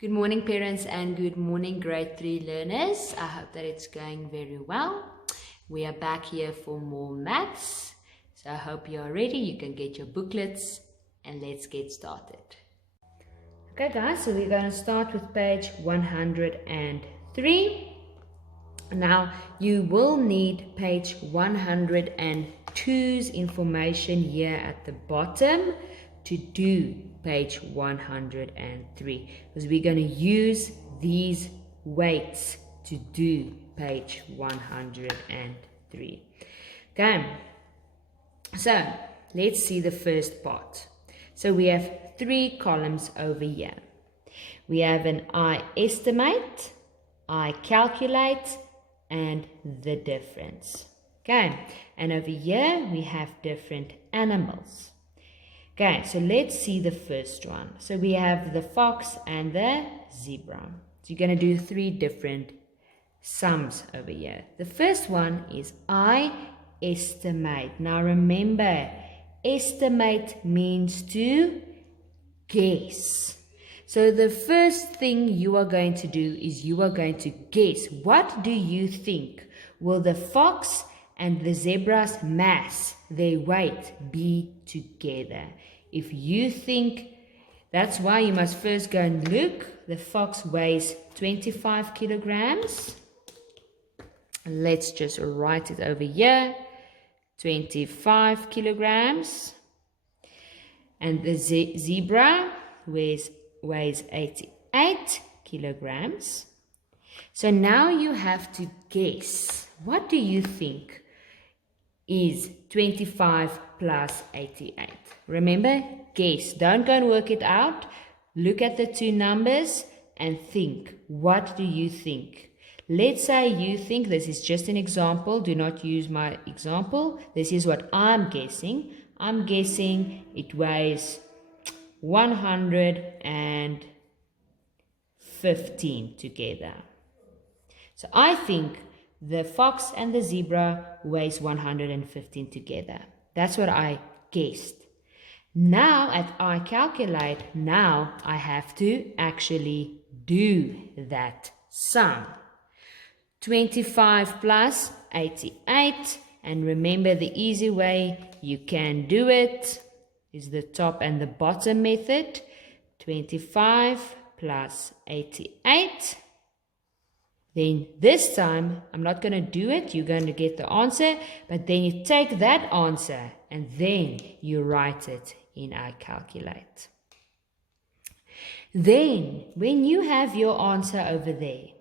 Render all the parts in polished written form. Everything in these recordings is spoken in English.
Good morning, parents, and good morning, grade 3 learners. I hope that it's going very well. We are back here for more maths. So I hope you are ready. You can get your booklets and let's get started. Okay, guys, so we're going to start with page 103. Now, you will need page 102's information here at the bottom to do page 103, because we're going to use these weights to do page 103. Okay, so let's see the first part. So we have 3 columns over here. We have an I estimate, I calculate, and the difference. Okay, and over here we have different animals. Okay, so let's see the first one. So we have the fox and the zebra. So you're going to do 3 different sums over here. The first one is I estimate. Now remember, estimate means to guess. So the first thing you are going to do is you are going to guess. What do you think? Will the fox and the zebra's mass, their weight, be together? If you think, that's why you must first go and look. The fox weighs 25 kilograms. Let's just write it over here. 25 kilograms. And the zebra weighs 88 kilograms. So now you have to guess. What do you think is 25 plus 88? Remember, guess. Don't go and work it out. Look at the 2 numbers and think. What do you think? Let's say you think, this is just an example. Do not use my example. This is what I'm guessing. I'm guessing it weighs 115 together. So I think the fox and the zebra weighs 115 together. That's what I guessed. Now at I calculate, now I have to actually do that sum. 25 plus 88. And remember, the easy way you can do it is the top and the bottom method. 25 plus 88. Then this time, I'm not going to do it. You're going to get the answer. But then you take that answer and then you write it in I calculate. Then, when you have your answer over there,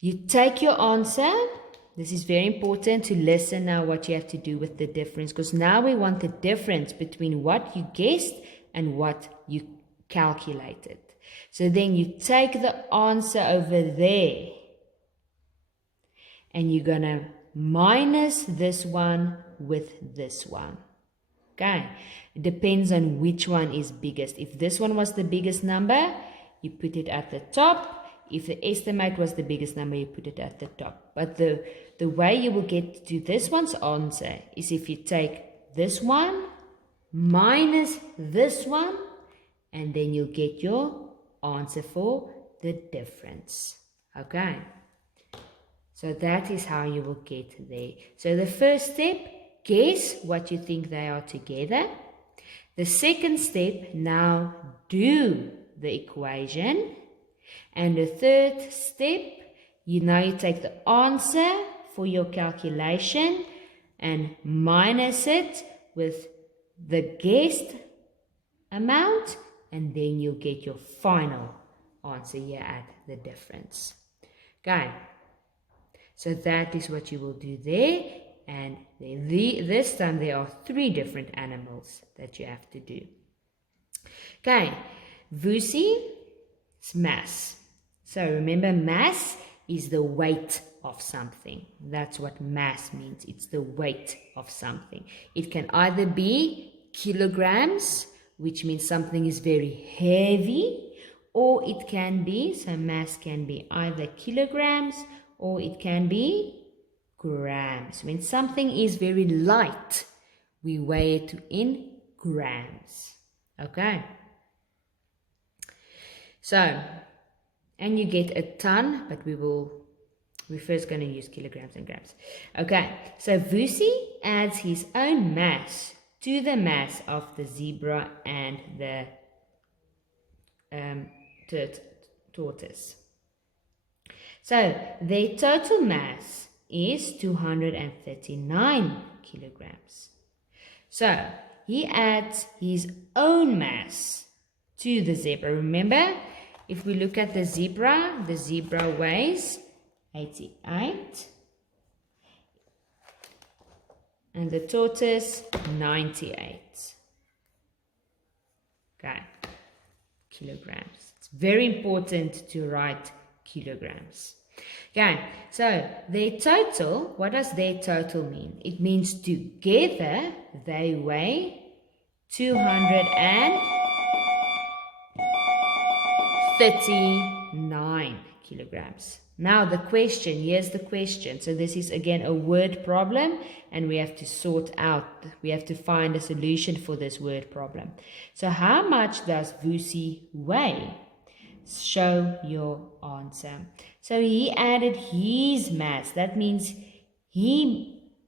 you take your answer. This is very important to listen now what you have to do with the difference, because now we want the difference between what you guessed and what you calculated. So then you take the answer over there and you're going to minus this one with this one. Okay, it depends on which one is biggest. If this one was the biggest number, you put it at the top. If the estimate was the biggest number, you put it at the top. But the way you will get to this one's answer is if you take this one minus this one, and then you'll get your answer for the difference. Okay, so that is how you will get there. So the first step, guess what you think they are together. The second step, now do the equation. And the third step, you take the answer for your calculation and minus it with the guessed amount, and then you'll get your final answer here at the difference. Okay, so that is what you will do there. And this time there are 3 different animals that you have to do. Okay, Vusi's mass. So remember, mass is the weight of something. That's what mass means. It's the weight of something. It can either be kilograms, which means something is very heavy, or it can be, so mass can be either kilograms or it can be grams. When something is very light, we weigh it in grams. Okay. So, and you get a ton, but we're first going to use kilograms and grams. Okay, so Vusi adds his own mass to the mass of the zebra and the tortoise. So their total mass is 239 kilograms. So he adds his own mass to the zebra. Remember, if we look at the zebra weighs 88 and the tortoise 98. Okay, kilograms. It's very important to write kilograms. Okay, so their total, what does their total mean? It means together they weigh 239 kilograms. Now the question, here's the question. So this is again a word problem and we have to we have to find a solution for this word problem. So how much does Vusi weigh? Show your answer. So he added his mass. That means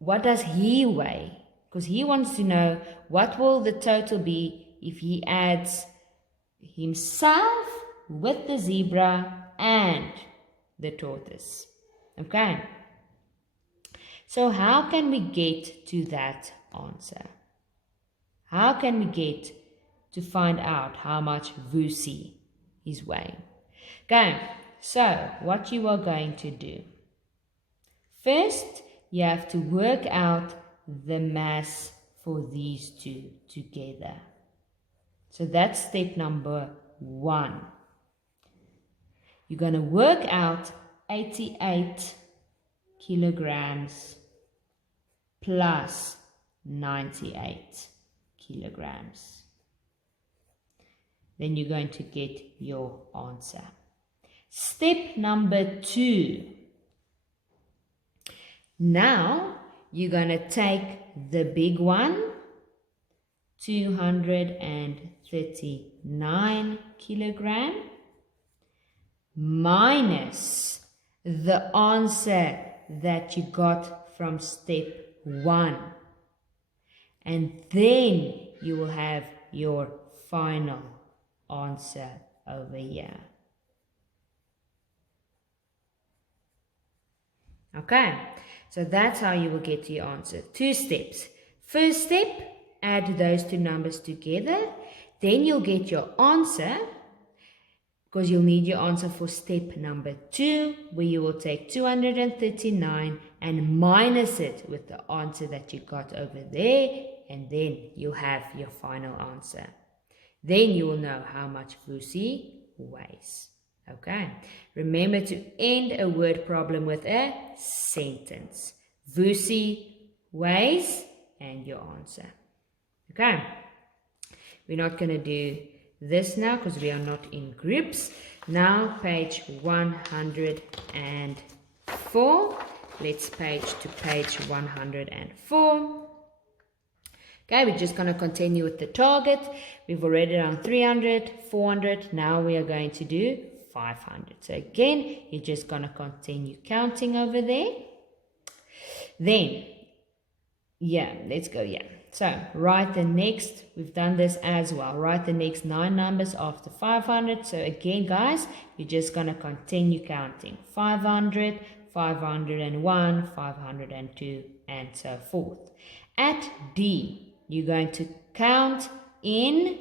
what does he weigh? Because he wants to know what will the total be if he adds himself with the zebra and the tortoise. Okay. So how can we get to that answer? How can we get to find out how much Vusi is weighing? Okay, so what you are going to do. First, you have to work out the mass for these two together. So that's step number 1. You're going to work out 88 kilograms plus 98 kilograms. Then you're going to get your answer. Step number 2. Now you're going to take the big one, 239 kilogram, minus the answer that you got from step 1. And then you will have your final answer over here. Okay, so that's how you will get to your answer. 2 steps. First step, add those two numbers together. Then you'll get your answer, because you'll need your answer for step number 2, where you will take 239 and minus it with the answer that you got over there, and then you'll have your final answer. Then you will know how much Vusi weighs. Okay, remember to end a word problem with a sentence. Vusi weighs and your answer. Okay, we're not going to do this now because we are not in groups. Now page 104. Let's page to page 104. Okay, we're just going to continue with the target. We've already done 300, 400. Now we are going to do 500. So again, you're just going to continue counting over there. Then, let's go. So write the next, we've done this as well. Write the next 9 numbers after 500. So again, guys, you're just going to continue counting. 500, 501, 502, and so forth. At D, you're going to count in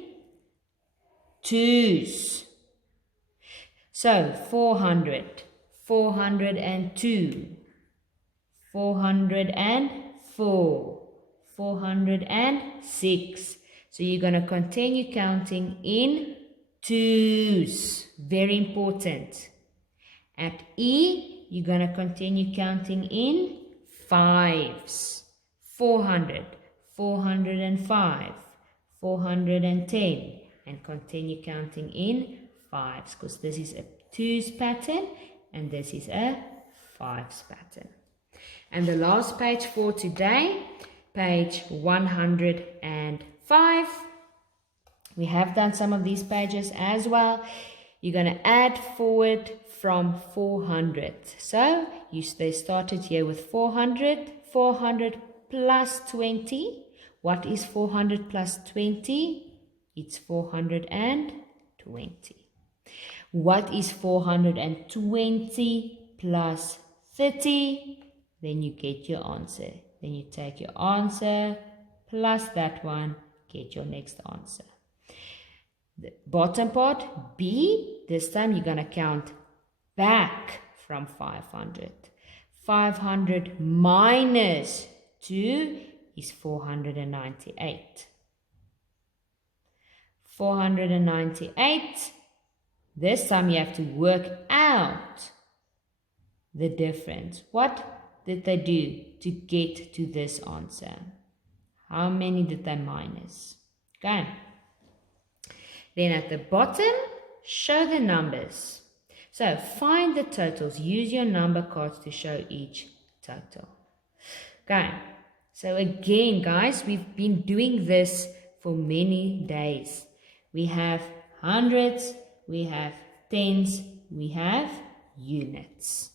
2s. So 400, 402, 404, 406. So you're going to continue counting in 2s. Very important. At E, you're going to continue counting in 5s. 400, 405, 410, and continue counting in 5s, because this is a 2s pattern and this is a 5s pattern. And the last page for today, page 105. We have done some of these pages as well. You're going to add forward from 400. So they started here with 400. 400 plus 20. What is 400 plus 20? It's 420. What is 420 plus 30? Then you get your answer. Then you take your answer plus that one, get your next answer. The bottom part, B, this time you're going to count back from 500. 500 minus 2 is 498. 498. This time you have to work out the difference. What did they do to get to this answer? How many did they minus? Okay. Then at the bottom, show the numbers. So find the totals. Use your number cards to show each total. Okay. So again, guys, we've been doing this for many days. We have hundreds, we have tens, we have units.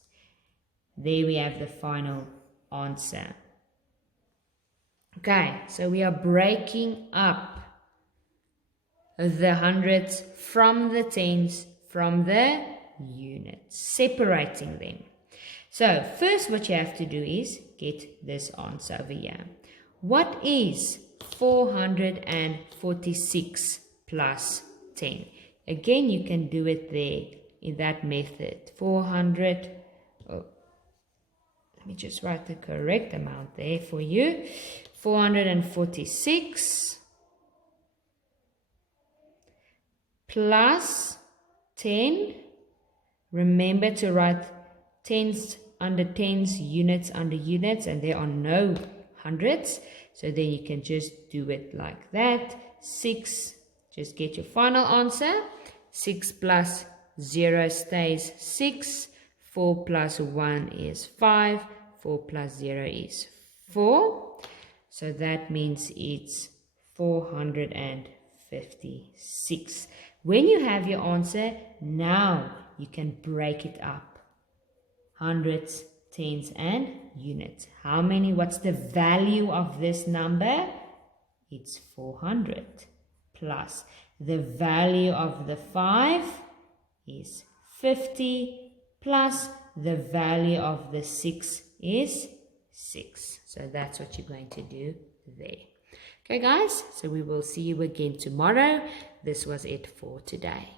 There we have the final answer. Okay, so we are breaking up the hundreds from the tens, from the units, separating them. So first what you have to do is get this answer over here. What is 446 plus 10? Again, you can do it there in that method. 400, let me just write the correct amount there for you. 446 plus 10. Remember to write tens under tens, units under units, and there are no hundreds. So then you can just do it like that. 6, just get your final answer. 6 plus 0 stays 6. 4 plus 1 is 5. 4 plus 0 is 4. So that means it's 456. When you have your answer, now you can break it up. Hundreds, tens, and units. How many? What's the value of this number? It's 400. Plus the value of the 5 is 50. Plus the value of the 6 is 6. So that's what you're going to do there. Okay, guys, so we will see you again tomorrow. This was it for today.